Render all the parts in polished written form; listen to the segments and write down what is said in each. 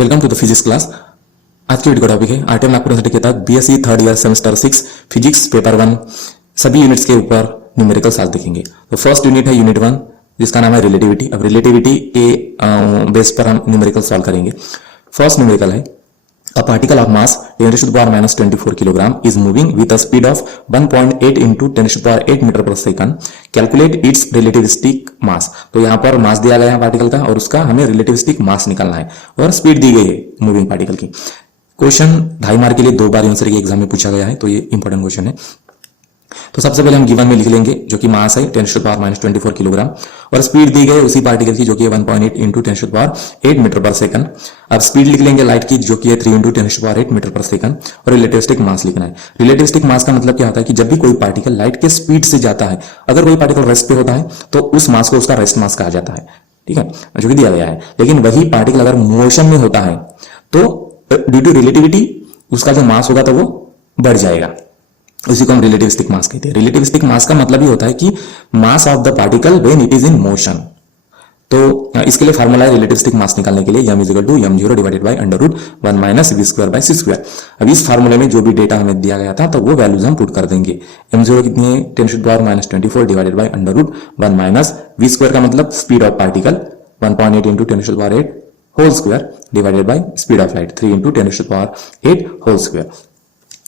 Welcome to the physics class. आज की video का टॉपिक है आरटीएम नागपुर यूनिवर्सिटी के तहत BSc third year semester 6 physics paper 1 सभी यूनिट्स के ऊपर न्यूमेरिकल्स आज देखेंगे। तो फर्स्ट यूनिट है यूनिट 1 जिसका नाम है रिलेटिविटी। अब रिलेटिविटी के बेस पर हम न्यूमेरिकल सॉल्व करेंगे। फर्स्ट न्यूमेरिकल है A particle of mass 10 to the power minus 24 kilogram is moving with a speed of 1.8 into 10 to the power 8 metre per second. Calculate its relativistic मास। तो यहाँ पर मास दिया गया है पार्टिकल का और उसका हमें रिलेटिविस्टिक मास निकालना है और स्पीड दी गई है मूविंग पार्टिकल की। क्वेश्चन 2.5 मार्क के लिए 2 बार आंसर के एग्जाम में पूछा गया है, तो ये इंपॉर्टेंट क्वेश्चन है। तो सबसे पहले हम गिवन में लिख लेंगे जो कि मास है 10 to the power minus 24 kilogram और स्पीड दी गई उसी पार्टिकल की जो कि 1.8 into 10 to the power 8 metre per second. अब स्पीड लिख लेंगे लाइट की जो कि है 3 into 10 to the power 8 metre per second और रिलेटिविस्टिक मास लिखना है। रिलेटिविस्टिक मास का मतलब क्या होता है कि जब भी कोई पार्टिकल लाइट के स्पीड से जाता है, अगर कोई पार्टिकल रेस्ट पे होता है तो उस मास को उसका रेस्ट मास कहा जाता है, ठीक है, जो कि दिया गया है। लेकिन वही पार्टिकल अगर मोशन में होता है तो ड्यू टू रिलेटिविटी उसका जो मास होगा तो वो बढ़ जाएगा, उसी को हम रिलेटिविस्टिक मास कहते हैं। रिलेटिविस्टिक मास का मतलब ही होता है कि mass of the particle when it is in motion. तो इसके लिए फार्मूला है रिलेटिविस्टिक मास निकालने के लिए m is equal to m0 divided by under root 1 minus v square by c square. अब इस फार्मूले में जो भी डेटा हमें दिया गया था तो वो वैल्यूज हम पुट कर देंगे। m0 कितनी है 10 to the power minus 24 divided by under root 1 minus v square का मतलब speed of particle 1.8 into 10 to the power 8 whole square divided by speed of light 3 into 10 to the power 8 whole square.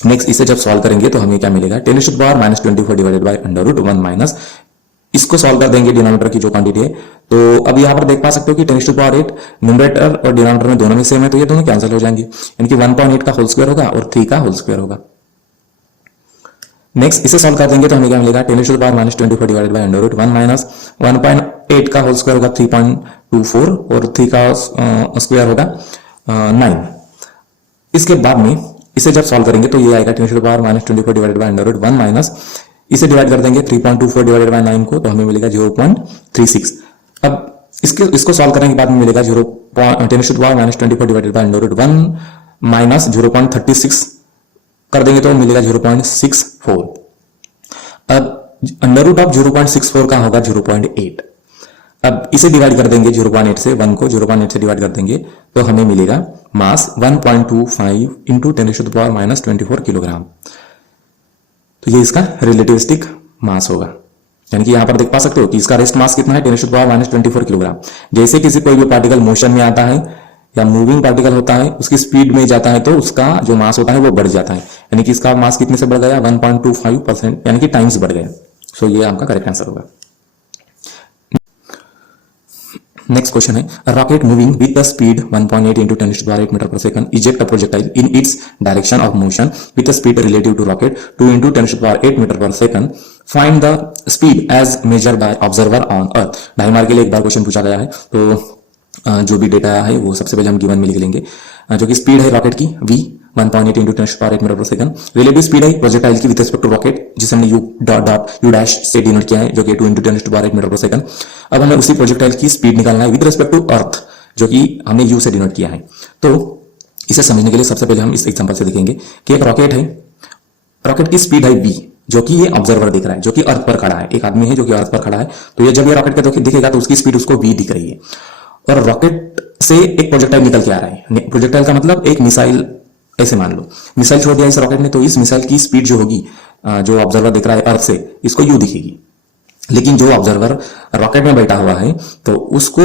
Next इसे जब solve करेंगे तो हमें क्या मिलेगा 10 to the power minus 24 divided by under root 1 minus, इसको solve कर देंगे डिनोमिनेटर की जो क्वांटिटी है। तो अब यहाँ पर देख पा सकते हो कि 10 टू द पावर 8 न्यूमरेटर और डिनोमिनेटर में दोनों में सेम है, तो ये दोनों कैंसिल हो जाएंगे, यानी कि 1.8 का होल स्क्वायर होगा और 3 का होल स्क्वायर होगा। नेक्स्ट इसे सॉल्व कर देंगे तो हमें क्या मिलेगा 10 to the power minus 24 divided by under root 1 minus 1.8 का होल स्क्वायर होगा 3.24 और 3 का स्क्वायर होगा 9। इसके बाद में इसे जब सॉल्व करेंगे तो ये आएगा 10 to the power minus 24 divided by under root 1 minus, इसे डिवाइड कर देंगे 3.24 डिवाइडेड बाय 9 को तो हमें मिलेगा 0.36। अब इसको सॉल्व करने के बाद में मिलेगा 10 to the power minus 24 divided by under root 1 minus 0.36 कर देंगे तो मिलेगा 0.64। अब अंडर रूट ऑफ 0.64 का होगा 0.8। अब इसे डिवाइड कर देंगे 0.8 से 1 को 0.8 से डिवाइड कर देंगे तो हमें मिलेगा mass 1.25 into 10 to the power minus 24 kilogram. तो ये इसका रिलेटिविस्टिक मास होगा, यानी कि यहां पर देख पा सकते हो कि इसका रेस्ट मास कितना है 10 to the power minus 24 kilogram. जैसे किसी कोई भी पार्टिकल मोशन में आता है या मूविंग पार्टिकल होता है उसकी स्पीड में जाता है तो उसका जो मास होता है वो बढ़ जाता है, यानी कि इसका मास कितने से बढ़ गया 1.25%, यानी कि टाइम्स बढ़ गया। सो ये आपका करेक्ट आंसर होगा। नेक्स्ट क्वेश्चन है rocket moving with the speed 1.8 into 10 to the power 8 metre per second eject a projectile in its direction of motion with the speed relative to rocket 2 into 10 to the power 8 metre per second. Find the speed as measured by observer on earth. 2.5 mark के लिए एक बार question पूछा गया है, तो जो भी data है वो सबसे पहले हम गिवन में लिख लेंगे। जो कि स्पीड है रॉकेट की v 1.8 into 10 to the power 8 metre per second. Relative speed है प्रोजेक्टाइल की विद रिस्पेक्ट टू रॉकेट जिसे हमने u डैश से डिनोट किया है जो कि 2 into 10 to the power 8 metre per second. अब हमें उसी प्रोजेक्टाइल की स्पीड निकालना है विद रिस्पेक्ट टू अर्थ जो कि हमने u से डिनोट किया है। तो इसे समझने के लिए सबसे पहले हम इस एग्जांपल से देखेंगे कि एक रॉकेट है, रॉकेट की स्पीड है v जो कि ये ऑब्जर्वर दिख रहा है जो कि अर्थ पर खड़ा है, एक आदमी है जो कि अर्थ पर खड़ा है। तो ये जब ये रॉकेट का दिखेगा तो उसकी स्पीड उसको v दिख रही है और रॉकेट से एक प्रोजेक्टाइल निकल के आ रहा है। प्रोजेक्टाइल का मतलब एक मिसाइल, ऐसे मान लो मिसाइल छोड़ दिया इस रॉकेट ने, तो इस मिसाइल की स्पीड जो होगी जो ऑब्जर्वर दिख रहा है अर्थ से इसको u दिखेगी। लेकिन जो ऑब्जर्वर रॉकेट में बैठा हुआ है तो उसको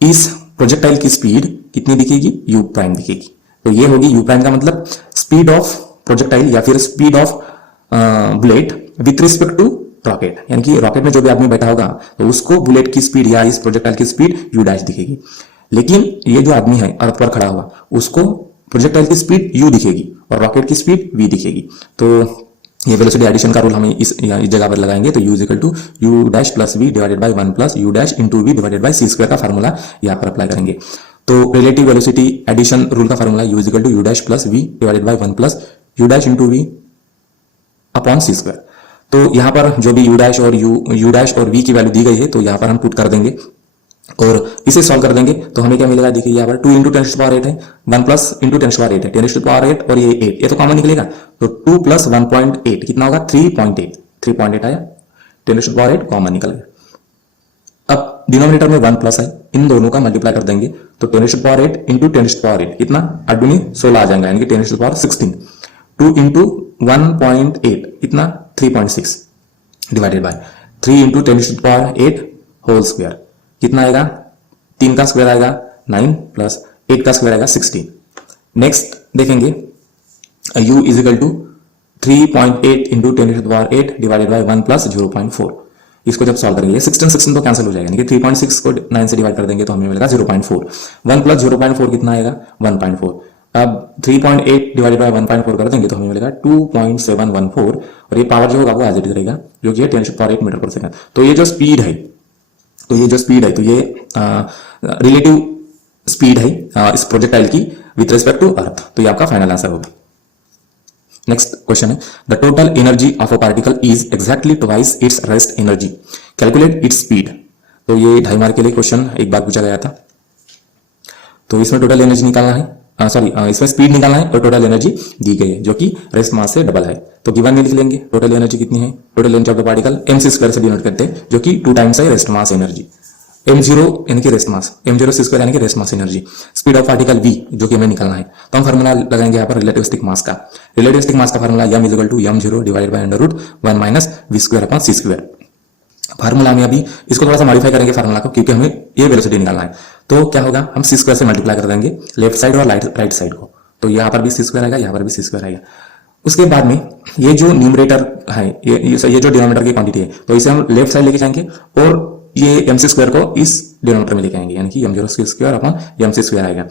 इस प्रोजेक्टाइल की स्पीड कितनी दिखेगी u प्राइम दिखेगी। तो ये होगी u प्राइम का मतलब स्पीड ऑफ प्रोजेक्टाइल या फिर speed of bullet with respect to rocket, यानी कि रॉकेट में जो भी आदमी बैठा होगा तो उसको बुलेट की स्पीड या इस प्रोजेक्टाइल की स्पीड u डैश दिखेगी। लेकिन ये जो आदमी है अर्थ पर खड़ा हुआ उसको प्रोजेक्टाइल की स्पीड u दिखेगी और रॉकेट की स्पीड v दिखेगी। तो ये वेलोसिटी एडिशन का रूल हमें इस जगह पर लगाएंगे तो u is equal to u dash plus v divided by 1 plus u dash into v divided by c square का फार्मूला यहाँ पर अप्लाई करेंगे। तो रिलेटिव वेलोसिटी एडिशन रूल का formula u is equal to u dash plus v divided by 1 plus u dash into v upon c square. तो यहाँ पर जो भी u डैश और v की वैल्यू दी गई है तो यहाँ पर हम पुट कर देंगे और इसे सॉल्व कर देंगे तो हमें क्या मिलेगा, देखिए यहाँ पर 2 इंटू 10 टू द पावर 8 है, 1 plus into 10 to the power 8 है, 10 टू द पावर 8 और ये 8, ये तो कॉमन निकलेगा तो 2 प्लस 1.8 कितना होगा 3.8 आया, 10 टू द पावर 8 कॉमन निकल गया। अब डिनोमिनेटर में 1 प्लस है, इन दोनों का मल्टीप्लाई कर देंगे तो 10⁸ इंटू 10⁸ कितना 8 दूनी 16 आ जाएगा, यानी कि 10⁻16। 2 इंटू 1.8 कितना 3.6 divided by 3 into 10⁸ whole square कितना आएगा, 3 का स्क्वायर आएगा 9 प्लस 8 का स्क्वायर आएगा 16। नेक्स्ट देखेंगे u is equal to 3.8 into 10⁸ divided by 1 plus 0.4। इसको जब सॉल्व करेंगे 16 तो कैंसिल हो जाएगा, यानी कि 3.6 को 9 से डिवाइड कर देंगे तो हमें मिलेगा 0.4। 1 प्लस 0.4 कितना आएगा 1.4। अब 3.8 डिवाइडेड बाय 1.4 कर देंगे तो हमें मिलेगा 2.714 और ये पावर जो होगा वो एज इट इज रहेगा जो कि है 10⁸ मीटर पर सेकंड। तो ये जो स्पीड है तो ये रिलेटिव स्पीड है इस प्रोजेक्टाइल की विथ रिस्पेक्ट टू अर्थ। तो ये आपका फाइनल आंसर होगा। नेक्स्ट क्वेश्चन है the total energy of a particle is exactly twice its rest energy, calculate its speed. तो ये 2.5 मार्क के लिए क्वेश्चन एक बार पूछा गया था। तो इसमें टोटल एनर्जी निकालना है, इसमें स्पीड निकालना है और टोटल एनर्जी दी गई है जो कि रेस्ट मास से डबल है। तो गिवन में लिख लेंगे टोटल एनर्जी कितनी है, total energy of the particle mc² से डिनोट करते हैं जो कि 2 टाइम्स है रेस्ट मास एनर्जी। m0 यानी कि रेस्ट मास, m0c² यानी कि rest mass energy, speed of particle v जो कि हमें निकालना है। तो हम फार्मूला लगाएंगे यहाँ पर रिलेटिविस्टिक मास का। रिलेटिविस्टिक मास का formula m is equal to m0 divided by √1 minus v² upon c²। Formula में अभी इसको थोड़ा सा मॉडिफाई करेंगे फार्मूला को, क्योंकि हमें ये वेलोसिटी निकालना है। तो क्या होगा, हम c² से मल्टीप्लाई कर देंगे लेफ्ट साइड और राइट साइड को। तो यहाँ पर भी c² आएगा, यहाँ पर भी c² आएगा। उसके बाद में ये जो न्यूमरेटर है, ये जो डिनोमिनेटर की क्वांटिटी है, तो इसे हम लेफ्ट साइड लेके जाएंगे और ये mc² को इस डिनोमिनेटर में लेके आएंगे, यानी कि m0c² अपॉन mc² आएगा।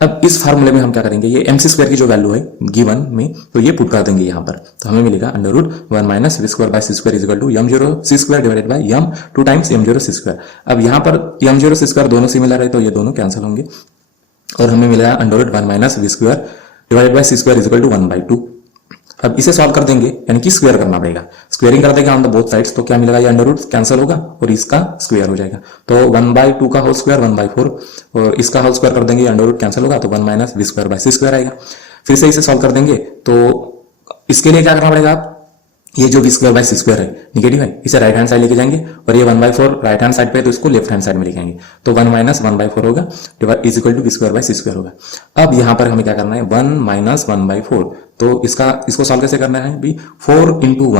अब इस फार्मूले में हम क्या करेंगे, ये mc² की जो वैल्यू है गिवन में तो ये पुट कर देंगे यहाँ पर। तो हमें मिलेगा √1 minus v² by c² is equal to m0c² divided by m 2 times m0c²। अब यहाँ पर m0c² दोनों सिमिलर है तो ये दोनों कैंसिल होंगे और हमें मिलेगा √1 minus v² divided by c² is equal to 1/2। अब इसे सॉल्व कर देंगे, यानी कि स्क्वायर करना पड़ेगा। स्क्वेयरिंग कर देंगे ऑन द बोथ साइड्स तो क्या मिलेगा, ये अंडर रूट कैंसिल होगा और इसका स्क्वायर हो जाएगा। तो 1/2 का होल स्क्वायर 1/4 और इसका होल स्क्वायर कर देंगे, अंडर रूट कैंसिल होगा तो 1 माइनस v² बाय c² आएगा। फिर से इसे सॉल्व कर देंगे तो इसके लिए क्या करना पड़ेगा, ये जो v² बाय c² है निगेटिव है, इसे राइट हैंड साइड लेके जाएंगे और ये 1/4 राइट हैंड साइड पे है तो इसको लेफ्ट हैंड साइड में लेके आएंगे। तो 1 माइनस 1/4 होगा is equal to v² by c² होगा। अब यहाँ पर हमें क्या करना है, 1 माइनस 1/4। तो इसको सॉल्व कैसे करना है भी, 4 इंटू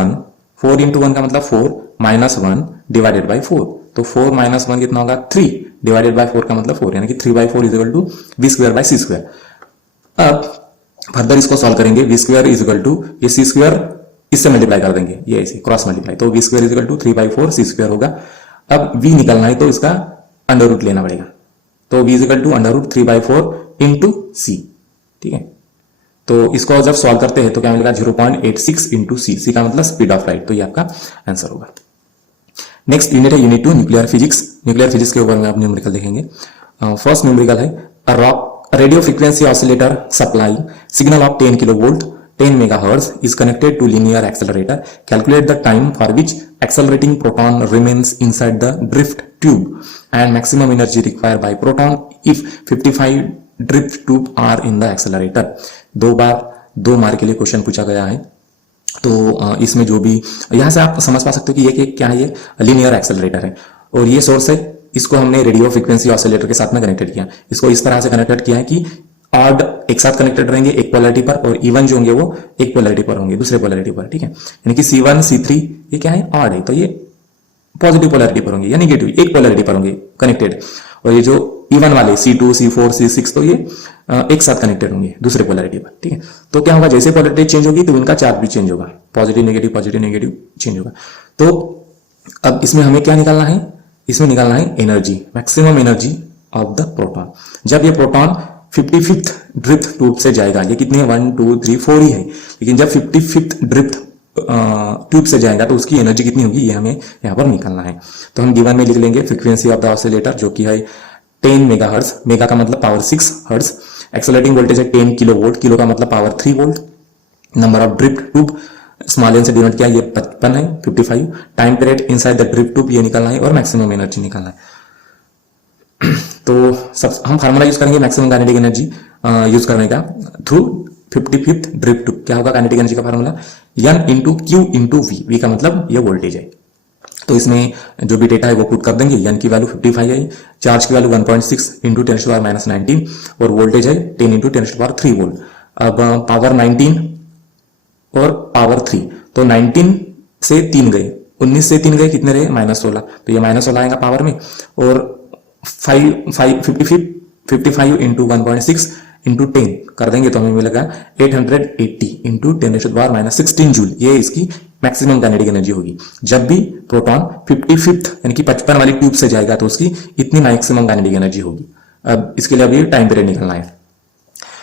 1 का मतलब 4 माइनस 1 डिवाइडेड बाई 4। तो 4 माइनस 1 कितना होगा 3 डिवाइडेड बाई 4 का मतलब 4, यानी कि 3/4 is equal to v² by c²। अब फर्दर इसको सॉल्व करेंगे, v² इज इक्वल टू ये c² इससे मल्टीप्लाई कर देंगे, ये ऐसे क्रॉस मल्टीप्लाई, तो v² is equal to 3/4 c² होगा। अब v निकलना है तो इसका अंडर रूट लेना पड़ेगा, तो v is equal to √3/4 into c। ठीक है, तो इसको जब सॉल्व करते हैं तो क्या मिलेगा 0.86 इंटू c का मतलब स्पीड ऑफ लाइट। तो ये आपका आंसर होगा। नेक्स्ट यूनिट है unit 2 nuclear physics. Nuclear physics के ऊपर में आप न्यूमेरिकल देखेंगे। फर्स्ट न्यूमेरिकल है radio frequency oscillator supply signal of 10 kilovolt 10 megahertz is connected to linear accelerator. Calculate the time for which accelerating proton remains inside the drift tube and maximum energy required by proton if 55 drift tube are in the accelerator. 2 mark के लिए question पूछा गया है। तो इसमें जो भी यहां से आप समझ पा सकते हो कि ये क्या है, ये लीनियर एक्सेलरेटर है और ये सोर्स है, इसको हमने रेडियो फ्रीक्वेंसी ऑसिलेटर के साथ में कनेक्टेड किया। इसको इस तरह से कनेक्टेड किया है कि ऑड एक साथ कनेक्टेड रहेंगे एक पोलैरिटी पर और इवन जो होंगे वो एक पोलैरिटी पर होंगे दूसरे पोलैरिटी पर। ठीक है, यानी कि C1 C3 ये क्या है, ऑड है, तो ये पॉजिटिव पोलैरिटी पर होंगे या निगेटिव एक पोलैरिटी पर होंगे कनेक्टेड, और ये जो इवन वाले C2 C4 C6 तो ये एक साथ कनेक्टेड होंगे दूसरे पोलैरिटी पर। ठीक है, तो क्या होगा, जैसे पोलैरिटी चेंज होगी तो उनका चार्ज भी चेंज होगा, पॉजिटिव नेगेटिव चेंज होगा। तो अब इसमें हमें क्या निकालना है, इसमें निकालना है energy, maximum energy of the proton. जब ये प्रोटॉन 55th ड्रिफ्ट ट्यूब से जाएगा, ये कितने 1 2 3 4 ही है, लेकिन जब 55th ड्रिफ्ट ट्यूब से जाएगा तो उसकी एनर्जी कितनी होगी ये हमें यहाँ पर निकालना है। तो हम गिवन में लिख लेंगे फ्रीक्वेंसी ऑफ द ऑसिलेटर जो कि है 10 मेगाहर्ट्ज, मेगा का मतलब पावर 6 हर्ट्ज, एक्सेलरेटिंग वोल्टेज है 10 किलोवोल्ट, किलो का मतलब power 3 volt, number of drift tube small n से डिनोट किया, ये 55 है 55, time period inside the drift tube ये निकालना है और मैक्सिमम एनर्जी निकालना है। तो सब हम फार्मूला यूज करेंगे मैक्सिमम काइनेटिक एनर्जी यूज करने का थ्रू 55th ड्रिफ्ट ट्यूब। क्या होगा काइनेटिक एनर्जी का formula, N into Q into V, V का मतलब ये वोल्टेज है, तो इसमें जो भी डेटा है वो पुट कर देंगे। एन की वैल्यू 55 है, चार्ज की वैल्यू 1.6 इंटू 10⁻⁻19 और वोल्टेज है 10 इंटू 10⁻³ वोल्ट। अब पावर 19 और पावर 3, तो 19 से 3 गए, 19 से 3 गए, कितने रहे? -16। तो ये -16 आएगा पावर में। और 55 इंटू 1.6 इंटू 10 कर देंगे तो हमें मिलेगा 880 इंटू 10⁻16 जूल। ये इसकी मैक्सिमम काइनेटिक एनर्जी होगी। जब भी प्रोटॉन 55th यानी कि 55 वाली ट्यूब से जाएगा तो उसकी इतनी मैक्सिमम काइनेटिक एनर्जी होगी। अब इसके लिए अभी टाइम पीरियड निकालना है।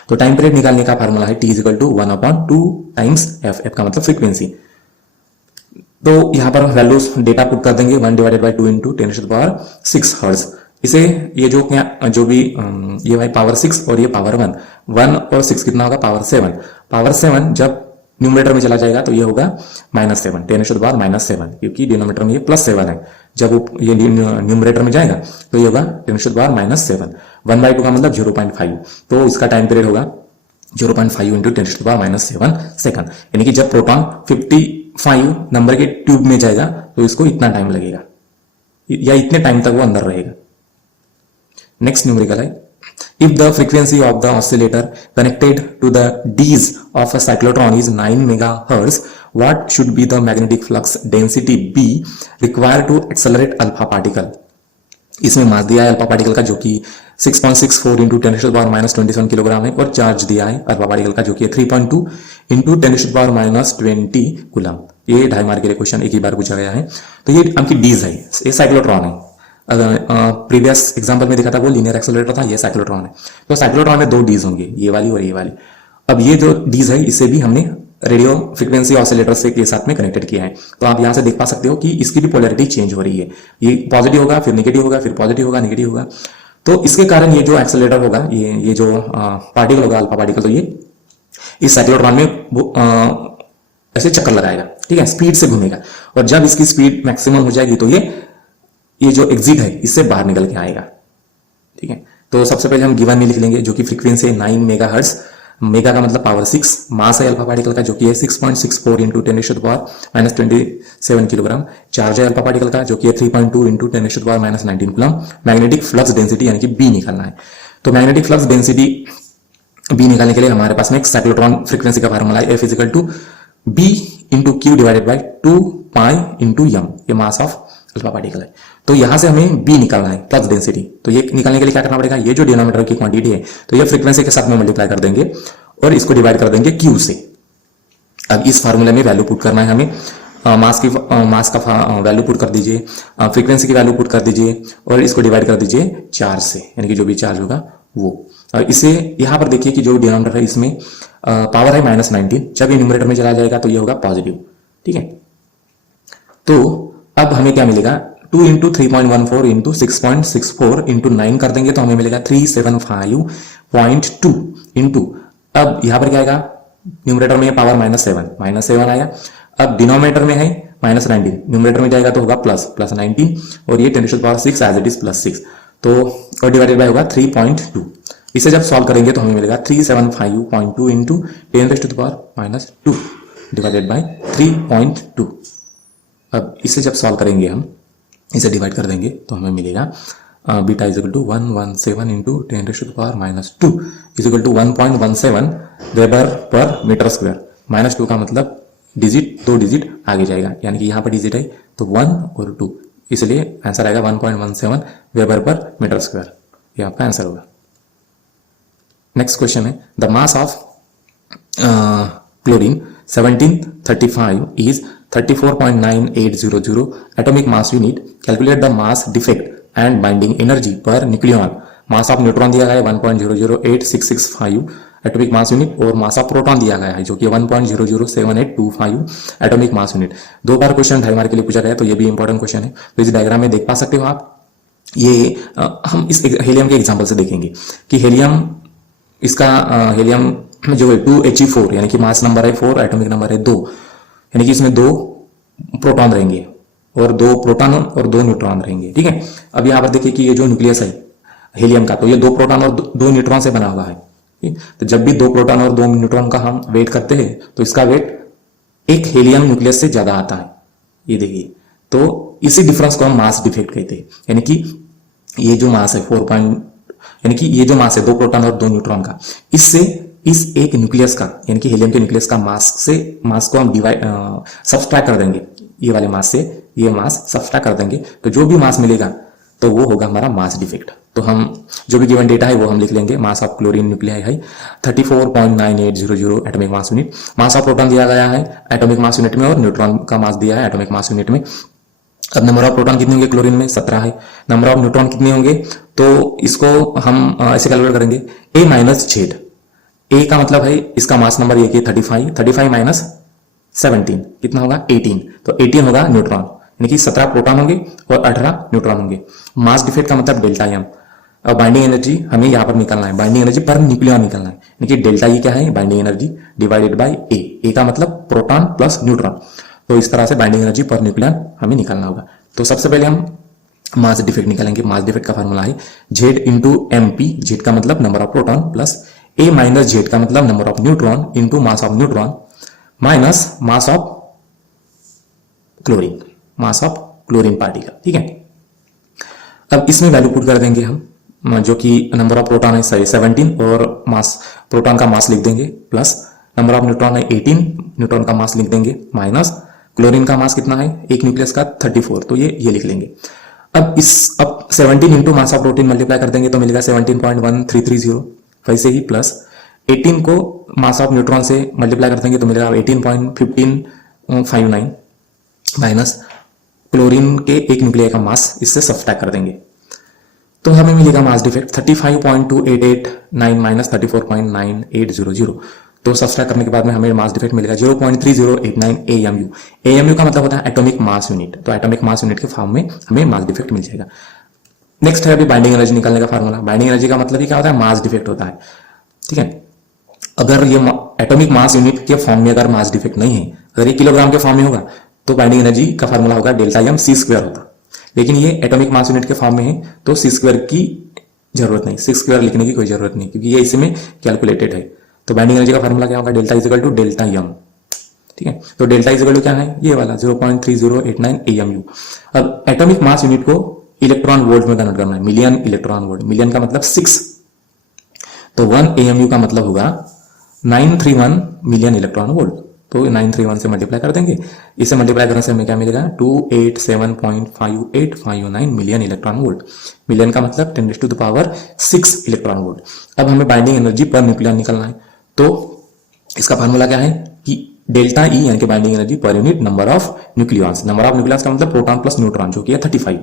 तो टाइम पीरियड निकालने का फार्मूला है T = 1/2 टाइम्स f का मतलब फ्रीक्वेंसी। तो यहां पर वैल्यूज डेटा पुट कर देंगे 1/2 इंटू 10⁻6 हर्ट्ज। इसे ये जो भी ये भाई पावर 6 और ये पावर 1 और 6 कितना होगा? पावर 7। पावर 7 जब न्यूमरेटर में चला जाएगा तो ये होगा -7, 10⁻⁻7, क्योंकि डिनोमिनेटर में ये +7 है। जब ये न्यूमरेटर में जाएगा तो ये होगा 10⁻⁻7। 1/2 का मतलब 0.5, तो इसका टाइम पीरियड होगा 0.5 इंटू 10⁻⁻7 सेकंड। यानी कि जब प्रोटॉन 55 नंबर के ट्यूब में जाएगा तो इसको इतना टाइम लगेगा या इतने टाइम तक वो अंदर रहेगा। नेक्स्ट न्यूमेरिकल है, if the frequency of the oscillator connected to the Ds of a cyclotron is 9 megahertz, what should be the magnetic flux density B required to accelerate alpha particle? इसमें मास दिया है alpha particle का जो कि 6.64 into 10⁻⁻27 kilogram है, और charge दिया है अल्फा पार्टिकल का जो कि 3.2 इंटू 10⁻⁻20 कूलम। ये 2.5 मार्क के लिए क्वेश्चन एक ही बार पूछा गया है। तो ये आपकी डीज है, ये साइक्लोट्रॉन है। प्रीवियस एग्जांपल में देखा था वो लीनियर एक्सेलरेटर था, ये साइक्लोट्रॉन है। तो साइक्लोट्रॉन में 2 डीज होंगे, ये वाली और ये वाली। अब ये जो डीज है इसे भी हमने रेडियो फ्रीक्वेंसी ऑसिलेटर से के साथ में कनेक्टेड किया है। तो आप यहां से देख पा सकते हो कि इसकी भी पोलैरिटी चेंज हो रही है। ये पॉजिटिव होगा, फिर नेगेटिव होगा, फिर पॉजिटिव होगा, नेगेटिव होगा। तो इसके कारण ये जो एक्सेलरेटर होगा, ये जो पार्टिकल होगा अल्फा पार्टिकल, तो ये इस साइक्लोट्रॉन में ऐसे चक्कर लगाएगा, ठीक है, स्पीड से घूमेगा। और जब इसकी स्पीड मैक्सिमम हो जाएगी तो ये जो एग्जिट है इससे बाहर निकल के आएगा, ठीक है। तो सबसे पहले हम गिवन में लिख लेंगे जो कि फ्रीक्वेंसी है 9 मेगाहर्ट्ज। मेगा का मतलब पावर 6, मास है अल्फा पार्टिकल का जो कि है 6.64 इंटू 10⁻⁻27 किलोग्राम। चार्ज है अल्फा पार्टिकल का जो कि है 3.2 into 10⁻⁻19 coulomb. Magnetic flux density यानी कि बी निकालना है। तो मैग्नेटिक फ्लक्स डेंसिटी बी निकालने के लिए हमारे पास में एक साइक्लोट्रॉन फ्रीक्वेंसी का फार्मूला है, F = B into Q divided by 2 pi into m। ये मास ऑफ अल्फा पार्टिकल है। तो यहां से हमें बी निकालना है, फ्लक्स डेंसिटी। तो ये निकालने के लिए क्या करना पड़ेगा? ये जो डिनोमिनेटर की क्वांटिटी है तो ये फ्रीक्वेंसी के साथ में मल्टीप्लाई कर देंगे और इसको डिवाइड कर देंगे Q से। अब इस फार्मूले में वैल्यू पुट करना है हमें। मास का वैल्यू पुट कर दीजिए, फ्रीक्वेंसी की वैल्यू पुट कर दीजिए और इसको डिवाइड कर दीजिए चार्ज से, यानी कि जो भी चार्ज होगा वो। और इसे यहां पर देखिए कि जो डिनोमिनेटर है इसमें पावर है -19, जब ये न्यूमरेटर में चला जाएगा तो ये होगा पॉजिटिव, ठीक है। तो अब हमें क्या मिलेगा? 2 इंटू 3.14 इंटू 6.64 इंटू 9 कर देंगे तो हमें मिलेगा 375.2 इंटू, अब यहां पर क्या आएगा? न्यूमरेटर में पावर -7 आया। अब डिनोमिनेटर में है -19, न्यूमरेटर में जाएगा तो होगा +19 और ये 10⁻6 एज इट इज +6, तो और डिवाइडेड बाय होगा 3.2। इसे जब सॉल्व करेंगे तो हमें मिलेगा 375.2 इंटू 10⁻2 डिवाइडेड बाय 3.2। अब इसे जब सॉल्व करेंगे हम, इसे डिवाइड कर देंगे तो हमें मिलेगा बीटा = 117 इंटू 10⁻2 = 1.17 वेबर पर मीटर स्क्वायर। -2 का मतलब डिजिट, 2 डिजिट आगे जाएगा, यानी कि यहाँ पर डिजिट है तो 1 और 2, इसलिए आंसर आएगा 1.17 वेबर पर मीटर स्क्वायर। ये आपका आंसर होगा। नेक्स्ट क्वेश्चन है, the mass of chlorine 1735 is 34.9800 atomic mass unit. Calculate the mass defect and binding energy per nucleon. Mass of neutron दिया गया है 1.008665 एटॉमिक मास यूनिट, और mass of proton दिया गया है जो कि 1.007825 एटॉमिक मास यूनिट। 2 बार क्वेश्चन 2.5 मार्क के लिए पूछा गया, तो ये भी इंपॉर्टेंट क्वेश्चन है। तो इस डायग्राम में देख पा सकते हो आप, ये हम इस हेलियम के एग्जाम्पल से देखेंगे कि हेलियम, इसका हेलियम जो है 2He4 यानी कि मास नंबर है 4, एटॉमिक नंबर है 2, यानी कि इसमें 2 प्रोटॉन रहेंगे और 2 प्रोटॉन और 2 न्यूट्रॉन रहेंगे, ठीक है। अब यहाँ पर देखिए कि ये जो न्यूक्लियस है हीलियम का, तो ये 2 प्रोटॉन और 2 न्यूट्रॉन से बना हुआ है। तो जब भी 2 प्रोटॉन और 2 न्यूट्रॉन का हम वेट करते हैं तो इसका वेट एक हीलियम न्यूक्लियस से ज्यादा आता है, ये देखिए। तो इसी डिफरेंस को हम मास डिफेक्ट कहते हैं। यानी कि ये जो मास है 4 पॉइंट, यानी कि ये जो मास है 2 प्रोटॉन और 2 न्यूट्रॉन का, इससे इस एक न्यूक्लियस का यानी कि हीलियम के न्यूक्लियस का मास को हम डिवाइड सब्सट्रैक्ट कर देंगे, ये वाले मास से ये मास सब्सट्रैक्ट कर देंगे, तो जो भी मास मिलेगा तो वो होगा हमारा मास डिफेक्ट। तो हम जो भी गिवन डेटा है वो हम लिख लेंगे। मास ऑफ क्लोरीन न्यूक्लियाई है 34.9800 atomic mass unit. Mass of proton दिया गया है एटॉमिक मास यूनिट में और न्यूट्रॉन का मास दिया है एटॉमिक मास यूनिट में। अब नंबर ऑफ प्रोटॉन कितने होंगे क्लोरीन में 17 है। नंबर ऑफ न्यूट्रॉन कितने होंगे, तो इसको हम ऐसे कैलकुलेट करेंगे A माइनस जेड। ए का मतलब है इसका मास नंबर ये 35 माइनस 17 कितना होगा 18, तो 18 होगा न्यूट्रॉन, यानी कि 17 प्रोटॉन होंगे और 18 न्यूट्रॉन होंगे। मास डिफेक्ट का मतलब डेल्टा एम। और बाइंडिंग एनर्जी हमें यहाँ पर निकालना है, बाइंडिंग एनर्जी पर न्यूक्लियॉन निकालना है, यानी कि डेल्टा ई क्या है बाइंडिंग एनर्जी डिवाइडेड बाय ए का मतलब प्रोटॉन प्लस न्यूट्रॉन। तो इस तरह से बाइंडिंग एनर्जी पर न्यूक्लियॉन हमें निकालना होगा। तो सबसे पहले हम मास डिफेक्ट निकालेंगे। मास डिफेक्ट का फॉर्मूला है Z into M P, Z का मतलब number of proton, plus A minus Z का मतलब number of neutron into mass of neutron minus mass of chlorine particle. ठीक है, अब इसमें वैल्यू पुट कर देंगे हम, जो कि नंबर ऑफ प्रोटॉन है 17 और मास प्रोटॉन का मास लिख देंगे, प्लस नंबर ऑफ न्यूट्रॉन है 18, न्यूट्रॉन का मास लिख देंगे, माइनस क्लोरीन का मास कितना है एक न्यूक्लियस का 34, तो ये लिख लेंगे। अब 17 into mass of protein multiply कर देंगे तो मिलेगा 17.1330, वैसे ही प्लस 18 को मास ऑफ न्यूट्रॉन से मल्टीप्लाई कर देंगे तो मिलेगा 18.1559 माइनस क्लोरीन के एक न्यूक्लियर का मास, इससे सब्ट्रैक्ट कर देंगे तो हमें मिलेगा मास डिफेक्ट 35.2889 माइनस 34.9800। तो सब्ट्रैक्ट करने के बाद में हमें मास डिफेक्ट मिलेगा 0.3089 AMU। AMU का मतलब होता है एटॉमिक मास यूनिट, तो एटॉमिक मास यूनिट के फॉर्म में हमें मास डिफेक्ट मिल जाएगा। नेक्स्ट है अभी बाइंडिंग एनर्जी निकालने का फार्मूला। बाइंडिंग एनर्जी का मतलब ही क्या होता है मास डिफेक्ट होता है। ठीक है, अगर ये एटॉमिक मास यूनिट के फॉर्म में अगर मास डिफेक्ट नहीं है, अगर ये किलोग्राम के फॉर्म में होगा तो बाइंडिंग एनर्जी का फार्मूला होगा डेल्टा एम सी स्क्वायर होता, लेकिन ये एटॉमिक मास यूनिट के फॉर्म में है तो सी स्क्वायर की जरूरत नहीं, सी स्क्वायर लिखने की कोई जरूरत नहीं क्योंकि ये इसमें कैलकुलेटेड है। तो बाइंडिंग एनर्जी का फार्मूला क्या होगा delta is equal to delta M. ठीक है, तो डेल्टा इज इक्वल टू क्या है ये वाला 0.3089 AMU। अब एटॉमिक मास यूनिट को इलेक्ट्रॉन वोल्ट में कन्वर्ट करना है, मिलियन इलेक्ट्रॉन वोल्ट, मिलियन का मतलब 6, तो 1 AMU का मतलब होगा 931 मिलियन इलेक्ट्रॉन वोल्ट। तो 931 से मल्टीप्लाई कर देंगे, इसे मल्टीप्लाई करने से हमें क्या मिलेगा 287.5859 मिलियन इलेक्ट्रॉन वोल्ट। मिलियन का मतलब 10⁶ इलेक्ट्रॉन वोल्ट। अब हमें बाइंडिंग एनर्जी पर न्यूक्लियन निकालना है, तो इसका फार्मूला क्या है कि डेल्टा ई यानी कि binding energy per unit number of nucleons. Number of nucleons का मतलब प्रोटॉन प्लस न्यूट्रॉन जो कि है 35,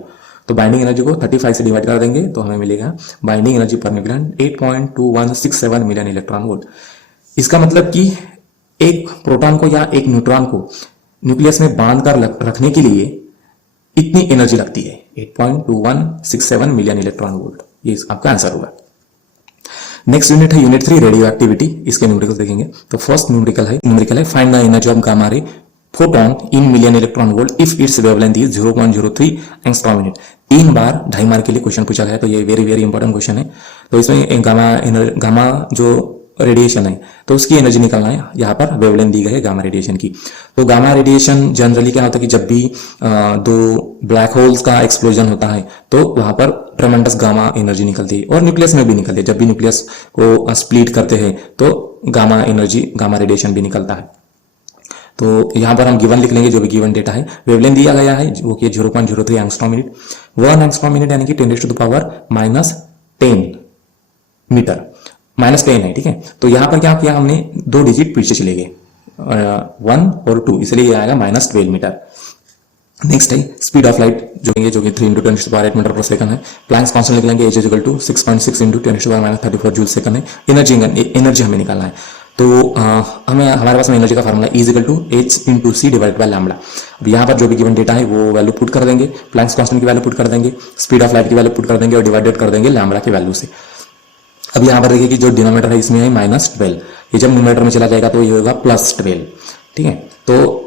तो बाइंडिंग एनर्जी को 35 से डिवाइड कर देंगे तो हमें मिलेगा binding energy per nucleon 8.2167 million electron volt. इसका मतलब कि एक प्रोटॉन को या एक न्यूट्रॉन को न्यूक्लियस में बांध कर रखने के लिए इतनी एनर्जी लगती है 8.2167 मिलियन इलेक्ट्रॉन वोल्ट। ये आपका आंसर होगा। नेक्स्ट यूनिट है यूनिट 3 रेडियो एक्टिविटी। इसके न्यूमेरिकल देखेंगे तो फर्स्ट न्यूमेरिकल है find the energy of gamma ray photon in million electron volt if it's wavelength is 0.03 angstrom unit. 3 bar 2.5 mark के लिए क्वेश्चन पूछा गया, तो ये वेरी वेरी इंपॉर्टेंट क्वेश्चन है। तो इसमें गामा जो रेडिएशन है तो उसकी एनर्जी निकालना है। यहाँ पर वेवलेंथ दी गई है गामा रेडिएशन की। तो गामा रेडिएशन जनरली क्या होता है कि जब भी दो ब्लैक होल्स का एक्सप्लोजन होता है तो वहां पर ट्रेमेंडस गामा एनर्जी निकलती है और न्यूक्लियस में भी निकलती है। जब भी न्यूक्लियस को स्प्लिट करते हैं तो गामा एनर्जी गामा रेडिएशन भी निकलता है। तो यहाँ पर हम गिवन लिख लेंगे जो भी गिवन डेटा है। वेवलेंथ दिया गया है वो कि 0.03 एंगस्ट्रॉम मिनट, 1 एंगस्ट्रॉम मिनट यानी कि 10⁻⁻10 मीटर, -10 है। ठीक है, तो यहाँ पर क्या किया हमने 2 डिजिट पीछे चले गए 1 और 2, इसलिए ये आएगा -12 मीटर। नेक्स्ट है स्पीड ऑफ लाइट जो कि 3 × 10⁸ मीटर पर सेकंड है। प्लैंक्स कांस्टेंट लिख लेंगे, H = 6.6 × 10⁻⁻34 जूल सेकंड है। एनर्जी हमें निकालना है, तो हमें हमारे पास में एनर्जी का formula E = H × C / lambda. अब यहाँ पर जो भी गिवन डेटा है वो वैल्यू पुट कर देंगे, प्लैंक्स कांस्टेंट की वैल्यू पुट कर देंगे, स्पीड ऑफ लाइट की वैल्यू पुट कर देंगे और डिवाइडेड कर देंगे लैम्बडा की वैल्यू से। अब यहाँ पर देखिए कि जो डिनोमिनेटर है इसमें है -12, ये जब न्यूमरेटर में चला जाएगा तो ये होगा +12। ठीक है, तो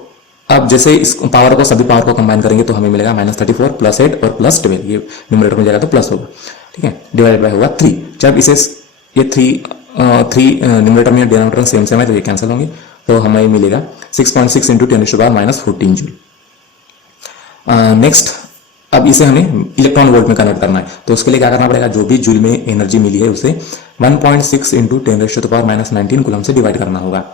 अब जैसे इस पावर को सभी पावर को कंबाइन करेंगे तो हमें मिलेगा -34 +8 और +12, ये न्यूमरेटर में जाएगा तो प्लस होगा। ठीक है, डिवाइडेड बाय होगा 3। जब इसे ये 3 न्यूमरेटर में डिनोमिनेटर सेम है तो ये कैंसिल होंगे, तो हमें मिलेगा 6.6 × 10⁻⁻14 जूल। नेक्स्ट, अब इसे हमें इलेक्ट्रॉन वोल्ट में कन्वर्ट करना है, तो उसके लिए क्या करना पड़ेगा, जो भी जूल में एनर्जी मिली है उसे 1.6 इंटू 10⁻⁻19 कूलम से डिवाइड करना होगा।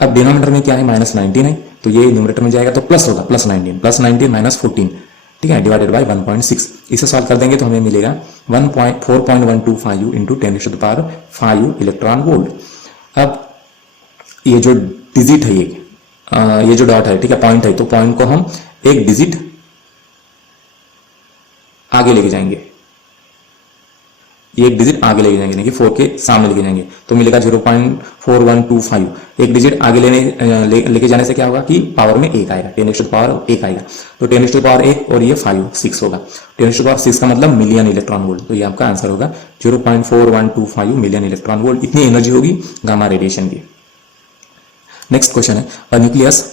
अब डिनोमिनेटर में क्या है, -19 है, तो ये न्यूमरेटर में जाएगा तो प्लस होगा, +19 -14, ठीक है, डिवाइडेड बाय 1.6। इसे सॉल्व कर देंगे तो हमें मिलेगा 4.125 इंटू 10⁵ इलेक्ट्रॉन वोल्ट। अब ये जो डिजिट है, ये जो डॉट है, ठीक है, पॉइंट है, तो पॉइंट को हम एक डिजिट आगे लेके जाएंगे, ये एक डिजिट आगे लेके जाएंगे, यानी कि 4 के सामने लेके जाएंगे, तो मिलेगा 0.4125। एक डिजिट आगे लेके जाने से क्या होगा कि पावर में 1 आएगा, 10⁻1 आएगा, तो 10⁻1 और ये 6 होगा। 10⁻6 का मतलब मिलियन इलेक्ट्रॉन वोल्ट, तो ये आपका आंसर होगा 0.4125 मिलियन इलेक्ट्रॉन वोल्ट। इतनी एनर्जी होगी गामा रेडिएशन की। नेक्स्ट क्वेश्चन है, न्यूक्लियस,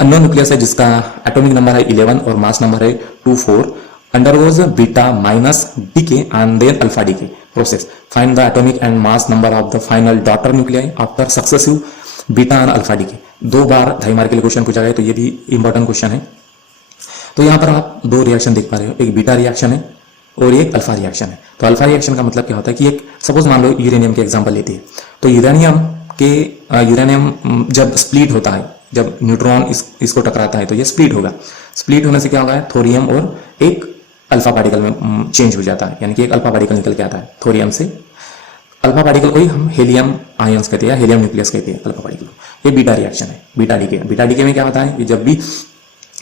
अननोन न्यूक्लियस है जिसका एटॉमिक नंबर है 11 और मास नंबर है 24, undergoes beta minus decay and then alpha decay process. Find the atomic and mass number of the final daughter nuclei after successive beta and alpha decay. 2 bar 2.5 mark के लिए question पूछा गया, तो ये भी important question है। तो यहाँ पर आप 2 रिएक्शन देख पा रहे हो, एक बीटा रिएक्शन है और एक अल्फा रिएक्शन है। तो अल्फा रिएक्शन का मतलब क्या होता है कि एक सपोज मान लो यूरेनियम के एग्जाम्पल लेते हैं, तो यूरेनियम जब स्प्लिट होता है, जब न्यूट्रॉन इसको टकराता है तो ये स्प्लिट होगा। स्प्लिट होने से क्या होगा, थोरियम और एक अल्फा पार्टिकल में चेंज हो जाता है, यानी कि एक अल्फा पार्टिकल निकल के आता है थोरियम से। अल्फा पार्टिकल को ही हम हेलियम आयंस कहते हैं, हेलियम न्यूक्लियस कहते हैं अल्फा पार्टिकल। ये बीटा रिएक्शन है, बीटा डीके। बीटा डीके में क्या होता है कि जब भी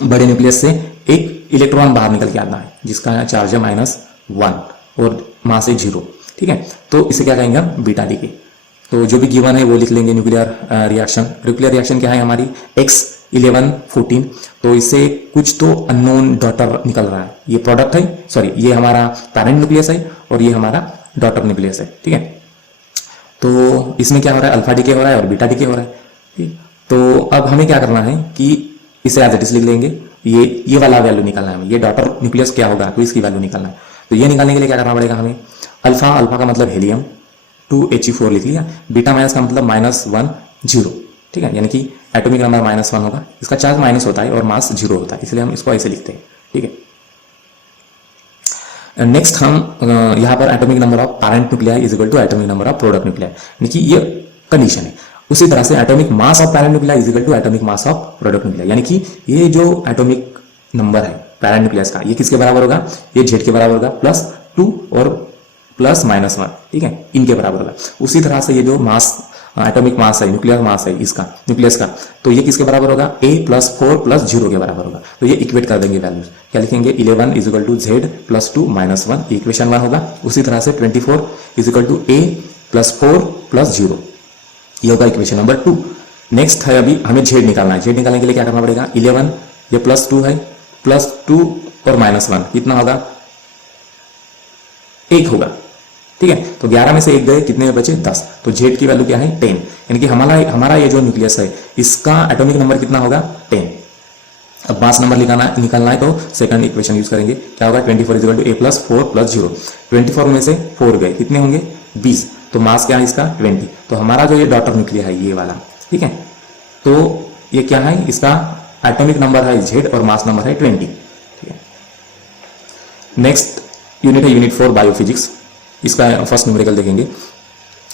बड़े न्यूक्लियस से एक इलेक्ट्रॉन बाहर निकल के आता है जिसका चार्ज है -1 और मास है 0, ठीक है, तो इसे क्या कहेंगे हम, बीटा डीके। तो जो भी गिवन है वो लिख लेंगे। न्यूक्लियर रिएक्शन, न्यूक्लियर रिएक्शन क्या है हमारी, X1114, तो इससे कुछ तो अननोन डॉटर निकल रहा है, ये प्रोडक्ट है, सॉरी ये हमारा पैरेंट न्यूक्लियस है और ये हमारा डॉटर न्यूक्लियस है, ठीक है। तो इसमें क्या हो रहा है, अल्फा डीके हो रहा है और बीटा डीके हो रहा है, ठीक। तो अब हमें क्या करना है कि इसे एज इट इज लिख लेंगे, ये वाला वैल्यू निकालना है हमें, ये डॉटर न्यूक्लियस क्या होगा तो इसकी वैल्यू निकालना है। तो ये निकालने के लिए क्या करना पड़ेगा हमें, अल्फा का मतलब हेलियम 2He4 लिख लिया, बीटा माइनस का मतलब -1 0, ठीक है, यानी कि एटॉमिक नंबर -1 होगा, इसका चार्ज माइनस होता है और मास 0 होता है, इसलिए हम इसको ऐसे लिखते हैं, ठीक है। नेक्स्ट हम यहाँ पर atomic number of parent nuclei is equal to atomic number of product nuclei, यानी कि ये कंडीशन है। उसी तरह से atomic mass of parent nuclei is equal to atomic mass of product nuclei, यानी कि ये जो एटॉमिक नंबर है पैरेंट न्यूक्लियस का, ये किसके बराबर होगा, ये Z के बराबर होगा, +2 और +-1, ठीक है, इनके बराबर होगा। उसी तरह से ये जो मास एटॉमिक मास है, न्यूक्लियर मास है इसका, न्यूक्लियस का, तो ये किसके बराबर होगा, A + 4 + 0 के बराबर होगा। तो ये इक्वेट कर देंगे वैल्यूज, क्या लिखेंगे, 11 = Z + 2 - 1, इक्वेशन 1 होगा। उसी तरह से 24 = A + 4 + 0, ये होगा इक्वेशन नंबर 2। नेक्स्ट है अभी हमें Z निकालना है। Z निकालने के लिए क्या करना पड़ेगा, 11 ये +2 है, +2 और -1 कितना होगा, 1 होगा, ठीक है। तो 11 में से 1 गए, कितने बचे, 10। तो Z की वैल्यू क्या है, 10, यानी कि हमारा ये जो न्यूक्लियस है इसका एटॉमिक नंबर कितना होगा, 10। अब मास नंबर निकालना है तो सेकंड इक्वेशन यूज करेंगे, क्या होगा, 24 = A + 4 + 0। 24 में से 4 गए, कितने होंगे, 20, तो मास क्या है इसका, 20। तो हमारा जो ये डॉटर न्यूक्लिया है ये वाला, ठीक है, तो ये क्या है, इसका एटॉमिक नंबर है Z और मास नंबर है 20, ठीक है। नेक्स्ट यूनिट है यूनिट 4 बायोफिजिक्स, इसका फर्स्ट न्यूमेरिकल देखेंगे।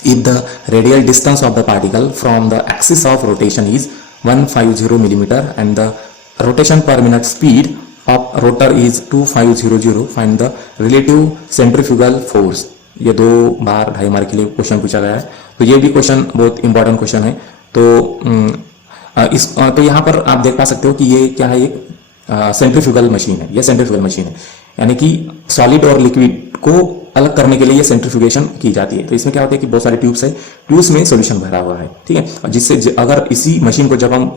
If the radial distance of the particle from the axis of rotation is 150 millimetre and the rotation पर minute speed of rotor is 2500, find the relative centrifugal force. ये 2 बार 2.5 mark के लिए question पूछा गया है, तो ये भी क्वेश्चन बहुत इंपॉर्टेंट क्वेश्चन है। तो यहाँ पर आप देख पा सकते हो कि ये क्या है, एक सेंट्रीफ्यूगल मशीन है, ये सेंट्रीफ्यूगल मशीन है, यानी कि सॉलिड और लिक्विड को अलग करने के लिए ये सेंट्रीफ्यूगेशन की जाती है। तो इसमें क्या होता है कि बहुत सारे ट्यूब्स है, ट्यूब्स में सॉल्यूशन भरा हुआ है, ठीक है, जिससे अगर इसी मशीन को जब हम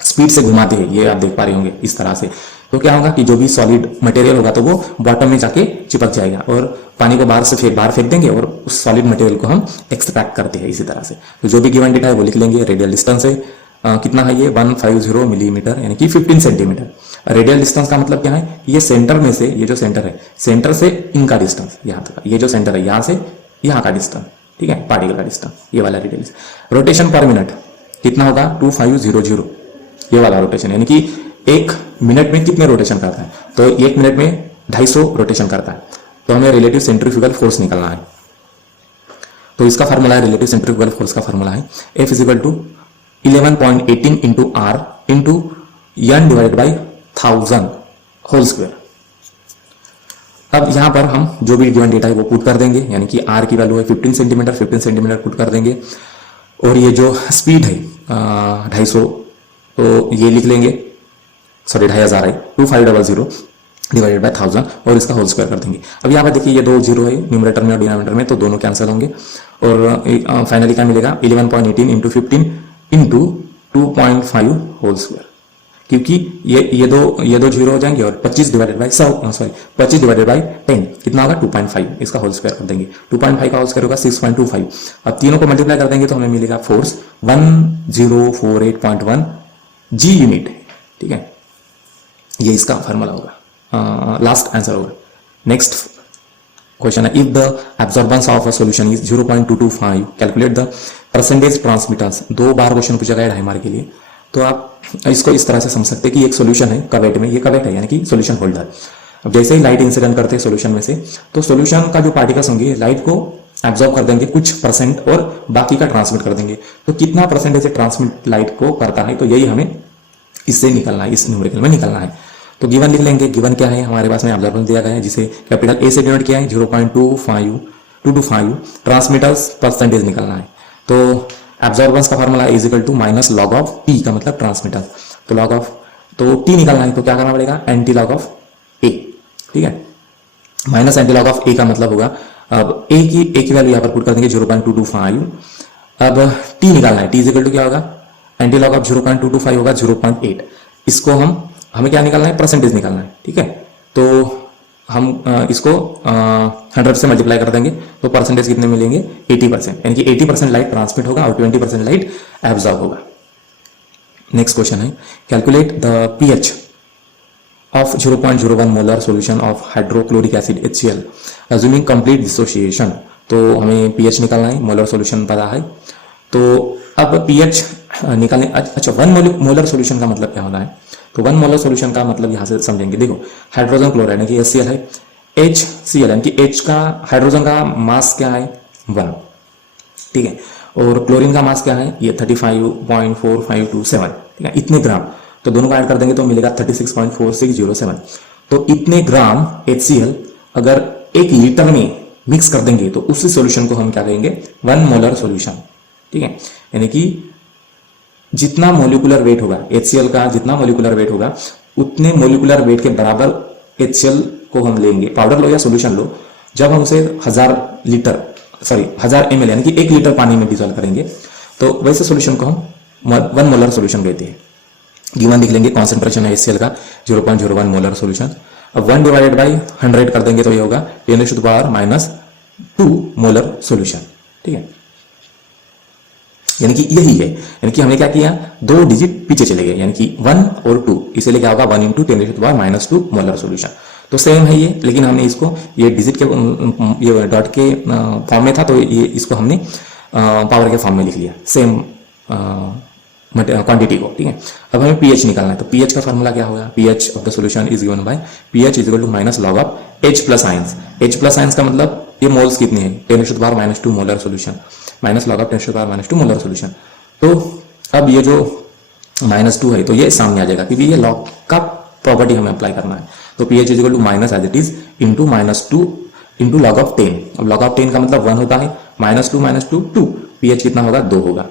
स्पीड से घुमाते हैं, ये आप देख पा रहे होंगे इस तरह से, तो क्या होगा कि जो भी सॉलिड मटेरियल होगा तो वो बॉटम में जाके चिपक जाएगा और पानी को बाहर फेंक देंगे और उस सॉलिड मटेरियल को हम एक्सट्रैक्ट करते हैं इसी तरह से। तो जो भी गिवन डेटा है वो लिख लेंगे। रेडियल डिस्टेंस है कितना है, ये 150 मिलीमीटर, यानी कि 15 सेंटीमीटर। रेडियल डिस्टेंस का मतलब क्या है, ये सेंटर में से, ये जो सेंटर है, सेंटर से इनका डिस्टेंस यहाँ तक, ये जो सेंटर है यहाँ से यहाँ का डिस्टेंस, ठीक है, पार्टिकल का डिस्टेंस, ये वाला रेडियल। रोटेशन पर मिनट कितना होगा, 2500, ये वाला रोटेशन, यानी कि एक मिनट में कितने रोटेशन करता है, तो एक मिनट में 250 रोटेशन करता है। तो हमें रिलेटिव सेंट्रीफ्यूगल फोर्स निकालना है। तो इसका फार्मूला है, रिलेटिव सेंट्रीफ्यूगल फोर्स का फार्मूला है F is equal to 11.18 into R into N divided by 1000 whole square. अब यहां पर हम जो भी गिवन डेटा है वो पुट कर देंगे, यानी कि आर की वैल्यू है 15 सेंटीमीटर, 15 सेंटीमीटर पुट कर देंगे। और ये जो स्पीड है 250, तो ये लिख लेंगे, सॉरी 2500 है, 2500 डिवाइडेड बाय 1000 और इसका होल स्क्वायर कर देंगे। अब यहाँ पर देखिए ये 2 जीरो है न्यूमरेटर में और डिनोमिनेटर में, तो दोनों कैंसिल होंगे और फाइनली क्या मिलेगा 11.18 इंटू 15 इंटू 2.5 होल स्क्वायर, क्योंकि ये दो जीरो हो जाएंगे और 25 डिवाइडेड बाई 25 डिवाइडेड बाई 10 कितना होगा 2.5, इसका होल स्क्वायर कर देंगे। 2.5 का होल स्क्वायर होगा 6.25। अब तीनों को मल्टीप्लाई कर देंगे तो हमें मिलेगा फोर्स 1048.1 जी यूनिट, ठीक है, ये इसका फार्मूला होगा, लास्ट आंसर होगा। नेक्स्ट क्वेश्चन है, if the absorbance of a solution is 0.225 calculate the percentage transmittance. 2 bar question पूछा गया है 2.5 मार्क के लिए, तो आप इसको इस तरह से समझ सकते हैं कि एक सॉल्यूशन है कवेट में, ये कवेट है यानी कि सॉल्यूशन होल्डर। अब जैसे ही लाइट इंसिडेंट करते हैं सॉल्यूशन में से, तो सॉल्यूशन का जो पार्टिकल्स होंगे लाइट को एब्जॉर्ब कर देंगे कुछ परसेंट और बाकी का ट्रांसमिट कर देंगे। तो कितना परसेंटेज ट्रांसमिट लाइट को करता है, तो यही हमें इससे निकलना है, इस न्यूमेरिकल में निकलना है। तो गिवन लिख लेंगे, गिवन क्या है हमारे पास में एब्जॉर्बेंस दिया गया है जिसे कैपिटल ए से डिनोट किया है 0.225, ट्रांसमिटर्स परसेंटेज निकलना है। तो एब्जॉर्बेंस का formula is equal to minus log of T का मतलब ट्रांसमिटर्स, तो लॉग ऑफ तो टी निकालना है तो क्या करना पड़ेगा एंटी लॉग ऑफ ए, ठीक है, माइनस एंटी लॉग ऑफ ए का मतलब होगा, अब ए की वैल्यू यहाँ पर पुट कर देंगे 0.225। अब टी निकालना है, टी इज इक्वल टू क्या होगा एंटी लॉग ऑफ 0.225 होगा 0.8। इसको हमें क्या निकालना है परसेंटेज निकालना है, ठीक है, तो हम इसको 100 से मल्टीप्लाई कर देंगे तो परसेंटेज कितने मिलेंगे 80%, यानी कि 80% लाइट ट्रांसमिट होगा और 20% लाइट एब्जॉर्ब होगा। नेक्स्ट क्वेश्चन है, calculate the pH of 0.01 molar solution of hydrochloric acid HCl assuming complete dissociation. तो हमें पीएच निकालना है, मोलर सॉल्यूशन पता है, तो अब पीएच निकालने, अच्छा 1 मोलर सॉल्यूशन का मतलब क्या होता है, तो 1 मोलर सॉल्यूशन का मतलब यहां से समझेंगे। देखो हाइड्रोजन क्लोराइड यानी कि HCl है, HCl यानी कि H का हाइड्रोजन का मास क्या है 1, ठीक है, और क्लोरीन का मास क्या है ये 35.4527, ठीक है, इतने ग्राम, तो दोनों को ऐड कर देंगे तो मिलेगा 36.4607। तो इतने ग्राम HCl अगर 1 लीटर में मिक्स कर देंगे तो उसी सॉल्यूशन को हम क्या कहेंगे 1 मोलर सॉल्यूशन, ठीक है, यानी कि जितना मोलिकुलर वेट होगा HCl का, जितना मोलिकुलर वेट होगा उतने मोलिकुलर वेट के बराबर HCl को हम लेंगे, पाउडर लो या सॉल्यूशन लो, जब हम उसे 1000 ml यानी कि 1 लीटर पानी में डिसॉल्व करेंगे तो वैसे सॉल्यूशन को हम 1 मोलर सॉल्यूशन कहते हैं। गिवन लिख लेंगे, कॉन्सेंट्रेशन है HCl का 0.01 मोलर सॉल्यूशन। अब 1 डिवाइडेड बाई 100 कर देंगे तो ये होगा 10⁻⁻2 मोलर सॉल्यूशन, ठीक है, यानी कि यही है, यानी कि हमने क्या किया 2 डिजिट पीछे चले गए, यानी कि 1 और 2, इसीलिए क्या होगा 1 × 10⁻⁻2 मोलर सॉल्यूशन। तो सेम है ये, लेकिन हमने इसको ये डिजिट के ये डॉट के फॉर्म में था तो ये इसको हमने पावर के फॉर्म में लिख लिया सेम क्वांटिटी को, ठीक है। अब हमें पीएच निकालना है, तो पीएच का फॉर्मूला क्या होगा, pH of the solution is given by pH is equal to minus log of H plus ions. H plus ions का मतलब ये मोल्स कितने हैं 10⁻⁻2 molar solution, minus log of 10⁻⁻2 molar solution. तो अब ये जो -2 है तो ये सामने आ जाएगा क्योंकि ये लॉग का प्रॉपर्टी हमें अप्लाई करना है। तो pH is equal to minus as it is into -2 into log of 10। अब लॉग ऑफ 10 का मतलब 1 होता है, -2 2 2, पीएच कितना होगा 2 होगा।